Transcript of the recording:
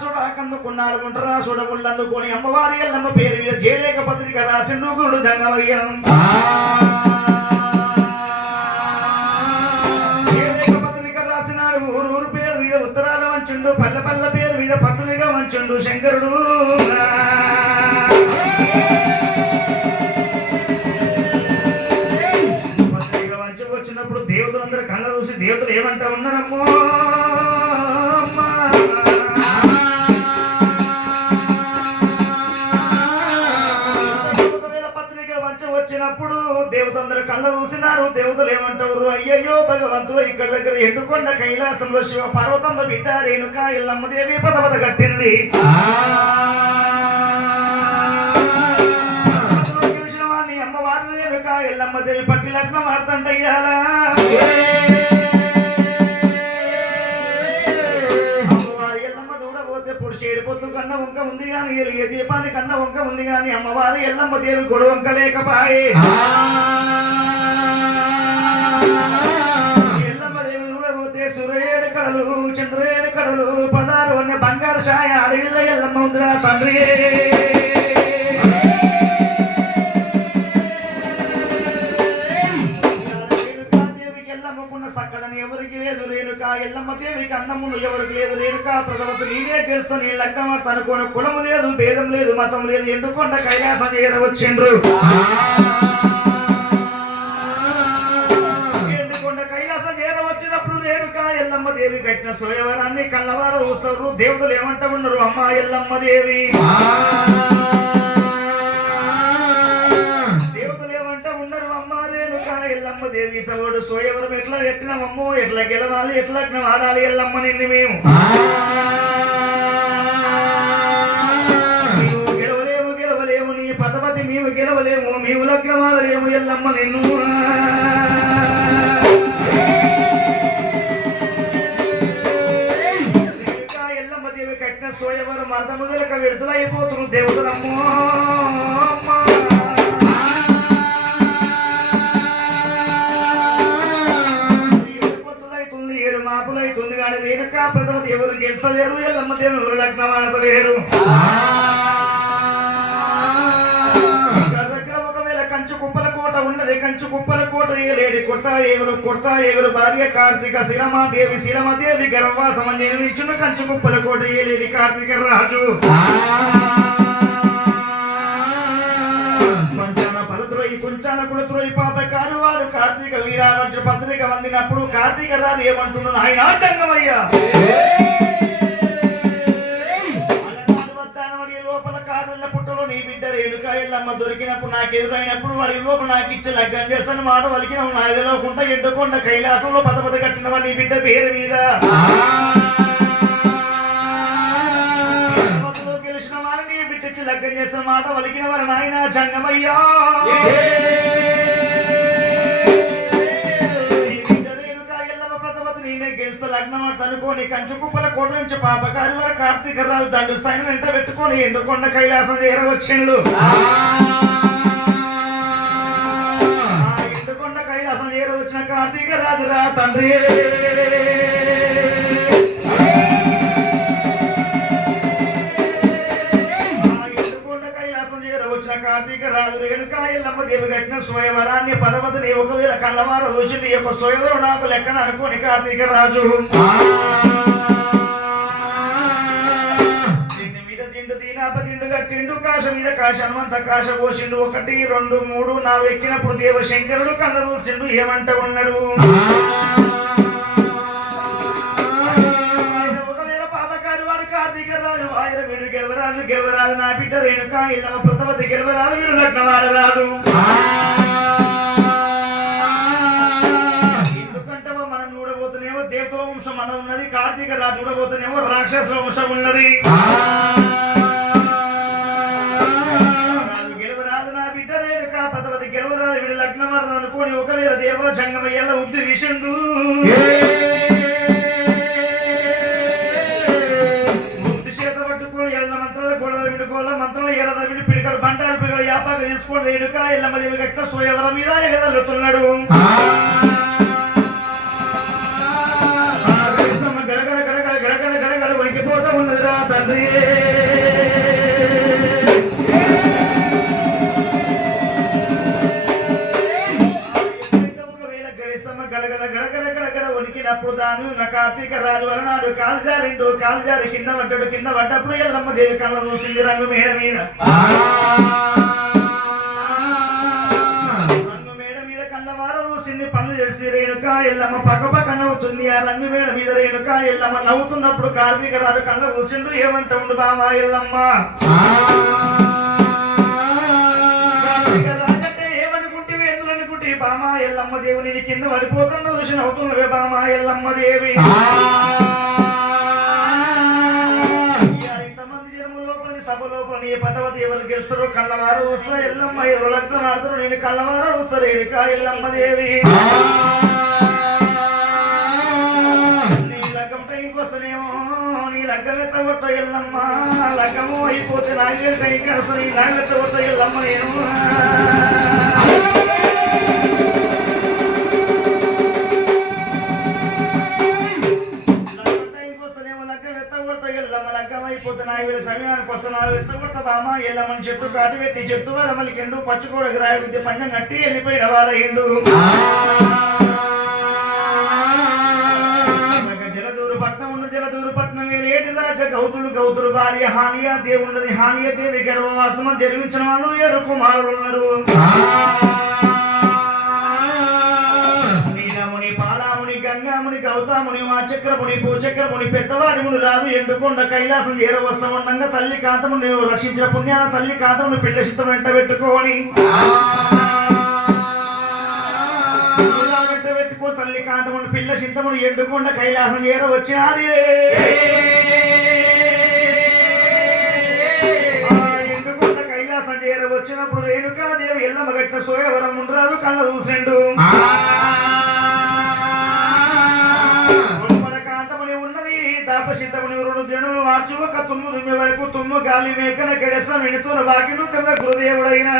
సుడా కందుకున్నాడు గుంటరా అందుకొని అమ్మవారి ఎల్లమ్మ పేరు మీద జయలేఖ పత్రిక రాసిండు గురుడు జంగమయ్యం జయలేఖ పత్రిక రాసినాడు ఊరు ఊరు పేరు మీద ఉత్తరాల వంచుండు పల్లె పల్లె పేరు మీద పత్రిక వంచుండు శంకరుడు. పత్రిక వంచి వచ్చినప్పుడు దేవతలందరూ కళ్ళ చూసి దేవతలు ఏమంటా ఉన్నారమ్మో? దేవతందరూ కళ్ళ చూసినారు దేవతలు ఏమంటారు అయ్యయ్యో భగవంతుడు ఇక్కడ దగ్గర ఎండుకొండ కైలాసంలో శివ పర్వతంలో బిడ్డ రేణుక ఎల్లమ్మ దేవి కట్టింది. అందులో రేణుక ఎల్లమ్మ దేవి పట్టి లగ్నం ఆడుతుంటయ్యాలా అమ్మవారి ఎల్లమ్మ కన్న వంక ఉంది కానీ ఏ దీపానికి కన్న వంక ఉంది గాని అమ్మవారి ఎల్లమ్మ దేవి గొడవంక లేకపాయే. బంగారు ఛాయ అడవిల్ల ఎల్లమ్మ ఉందిరా తండ్రి ఎల్లమ్మ దేవికి అన్నమును ఎవరికి లేదు. రేణుకా ప్రజలకు నీవే తెలుసు నీ లగ్నం. తనుకోని కులము లేదు భేదం లేదు మతం లేదు. ఎండుకొండ కైలాసం చేర దేవి సోయవరాన్ని కళ్ళవార చూస్తారు దేవతలు ఏమంటా ఉన్నారు? అమ్మ ఎల్లమ్మ దేవి. దేవతలు ఏమంటా ఉన్నారు? అమ్మ రేణుక ఎల్లమ్మ దేవి. సవుడు సోయవరం ఎట్లా ఎట్టినామమ్మో ఎట్లా గెలవాలి ఎట్లా ఆడాలి ఎల్లమ్మ నిన్ను మేము. గెలవలేము గెలవలేము నీ పదపతి మేము గెలవలేము మేము లగ్నమాడలేము ఎల్లమ్మ నిన్ను. దేవి సోయవరు సోయవరం ముదలక విడుదలైపోతురు దేవుడు నమ్మో. ఏడు మాపులైతుంది కానీ రేణుకా ప్రథమ దేవుడు గెలిచలేరు ఎల్లమ్మ దేవుడు లగ్నం ఆడతలేరు ఉన్నది కంచు కోట ఏలేడి కొడతా ఏగుడు కొడతా ఏగుడు భార్య కార్తీక శిలమాదేవి శిలమాదేవి గర్భవాసం నిర్మించిన కంచు కుప్పల కోట ఏలేడి కార్తీక రాజు. పంచాన పలుతురై కుంచాన కుడుతురై పాప కారువాడు కార్తీక వీరావర్జు పత్రిక వందినప్పుడు కార్తీక రాజు ఏమంటున్నాను ఆయన జంగమయ్యా దొరికినప్పుడు నాకు ఎదురైనప్పుడు వాడి లోపల నాకు ఇచ్చి లగ్గం చేస్తాను మాట వలికిన నా ఎదురోకుండా ఎండుకొండ కైలాసంలో పద పద కట్టిన నీ బిడ్డ పేరు మీద. గెలిచిన వారిని బిడ్డచ్చి లగ్గం చేసిన మాట వలికిన వారు నాయన జంగమయ్యా. గెలిస్తే లగ్నం ఆడతా అనుకోని కంచు కుప్పల కోట నుంచి పాపకారి వాడు కార్తీక రాజు దండు సైన్ వెంట పెట్టుకొని ఎండుకొండ కైలాసం చేరవచ్చిండు ఆ. ఎండుకొండ కైలాసం చేరవచ్చిన కార్తీక రాజు రా తండ్రి. దేవి కట్టిన స్వయవరాన్ని పదవతిని ఒకవేళ కళ్ళవార రోజు నీ యొక్క స్వయంవరం నాకు లెక్కన అనుకోని కార్తీక రాజు. మీద తిండు కట్టిండు కాశ మీద కాశ హనుమంత కాశ పోసిండు. ఒకటి రెండు మూడు నా ఎక్కినప్పుడు దేవశంకరుడు కళ్ళ చూసిండు ఏమంట ఉన్నాడు ఆయన వాడు కార్తీక రాజు ఆయన గెలవరాజు గెలవరాదు నా బిడ్డ రేణుక ఇలా ప్రతవతి గెలవరాదు వీడు లగ్నవాడరాదు చూడబోతున్నామో రాక్షసుల వంశం ఉన్నది. గెలవరాదు నా బిడ్డ రేణుక పదవతి గెలవరాదు వీడు లగ్నవాడరాదు అనుకోని ఒకవేళ దేవ జంగమయ్యల ఉద్ది తీసిండు ముద్దు చేత పట్టుకొని ఎల్ల మంత్రాలు గొడవ విడుకోళ్ళ మంత్రాలు ఏడద విడి పిడికడు బంటారు పిడికడు యాపాక తీసుకొని ఎడుక ఎల్లమ్మ దేవి కట్ట సోయవరం మీద ఎగదల్లుతున్నాడు. రాజు వలనాడు కాలు జారిండు కాలు జారి కింద పడ్డాడు కింద పడ్డప్పుడు ఎల్లమ్మ దేవి కళ్ళ చూసింది రంగు మేడ మీద. రంగు మేడ మీద కళ్ళవార చూసింది పనులు తెలిసి రేణుక ఎల్లమ్మ పక్క పక్క నవ్వుతుంది. ఆ రంగు మేడ మీద రేణుక ఎల్లమ్మ నవ్వుతున్నప్పుడు కార్తీక రాజు కళ్ళ చూసిండు ఏమంట ఉండు బామా ఎల్లమ్మ? నీ కింద పడిపోతున్న చూసి నవ్వుతున్నవే బామా ఎల్లమ్మ దేవి? ఇంతమంది జనము లోపలి సభ లోపల నీ గెలుస్తారు. కళ్ళవారు వస్తా ఎల్లమ్మ ఎవరు లగ్నం ఆడతారు నేను కళ్ళవారు వస్తారు ఏడుక ఎల్లమ్మ దేవి. నీ లగ్గం టైంకి వస్తేనేమో నీ లగ్గం ఎత్త కొడతా ఎల్లమ్మ. లగ్గము అయిపోతే నాగే టైంకి వస్తా నీ నాగలు ఎత్త కొడతా ఎల్లమ్మ నేను. లగ్గం వీళ్ళ సమయానికి వస్తా నాగలు బామ్మ ఎల్లమ్మని చెట్టు కాటు పెట్టి చెట్టు మీద మళ్ళీ ఎండు పచ్చుకోడకు రాయ విద్య పంచం కట్టి వెళ్ళిపోయిన వాడయిండు జలదూరు పట్నం ఉన్న జలదూరు పట్నం ఏటి గౌతుడు గౌతుడు భార్య హానియా దేవున్నది హానియా దేవి గర్భవాసమ జరిగించిన వాళ్ళు ఏడు కుమారులు ఉన్నారు. గంగాముని గౌతాముని మా చక్రముని భూచక్రముని పెద్దవాడి ముని రాదు. ఎండుకొండ కైలాసం చేరవస్తం ఉండగా తల్లి కాంతము నేను రక్షించిన పుణ్యాన తల్లి కాంతముని పిల్ల చిత్తం వెంట పెట్టుకోని. వెంట పెట్టుకో తల్లి కాంతముని పిల్ల సిద్ధముని ఎండుకొండ కైలాసం ఏర వచ్చినాది ఎండుకొండ కైలాసం ఏర వచ్చినప్పుడు రేణుకాదేవి ఎల్లమ్మ గట్టిన సోయవరం ఉండరాదు కళ్ళ చూసిండు రెండు ఒక తుమ్ము దుమ్మి వరకు తుమ్ము గాలి మేకన గెడస మిణుతున్న బాకిను తమ గురుదేవుడైన.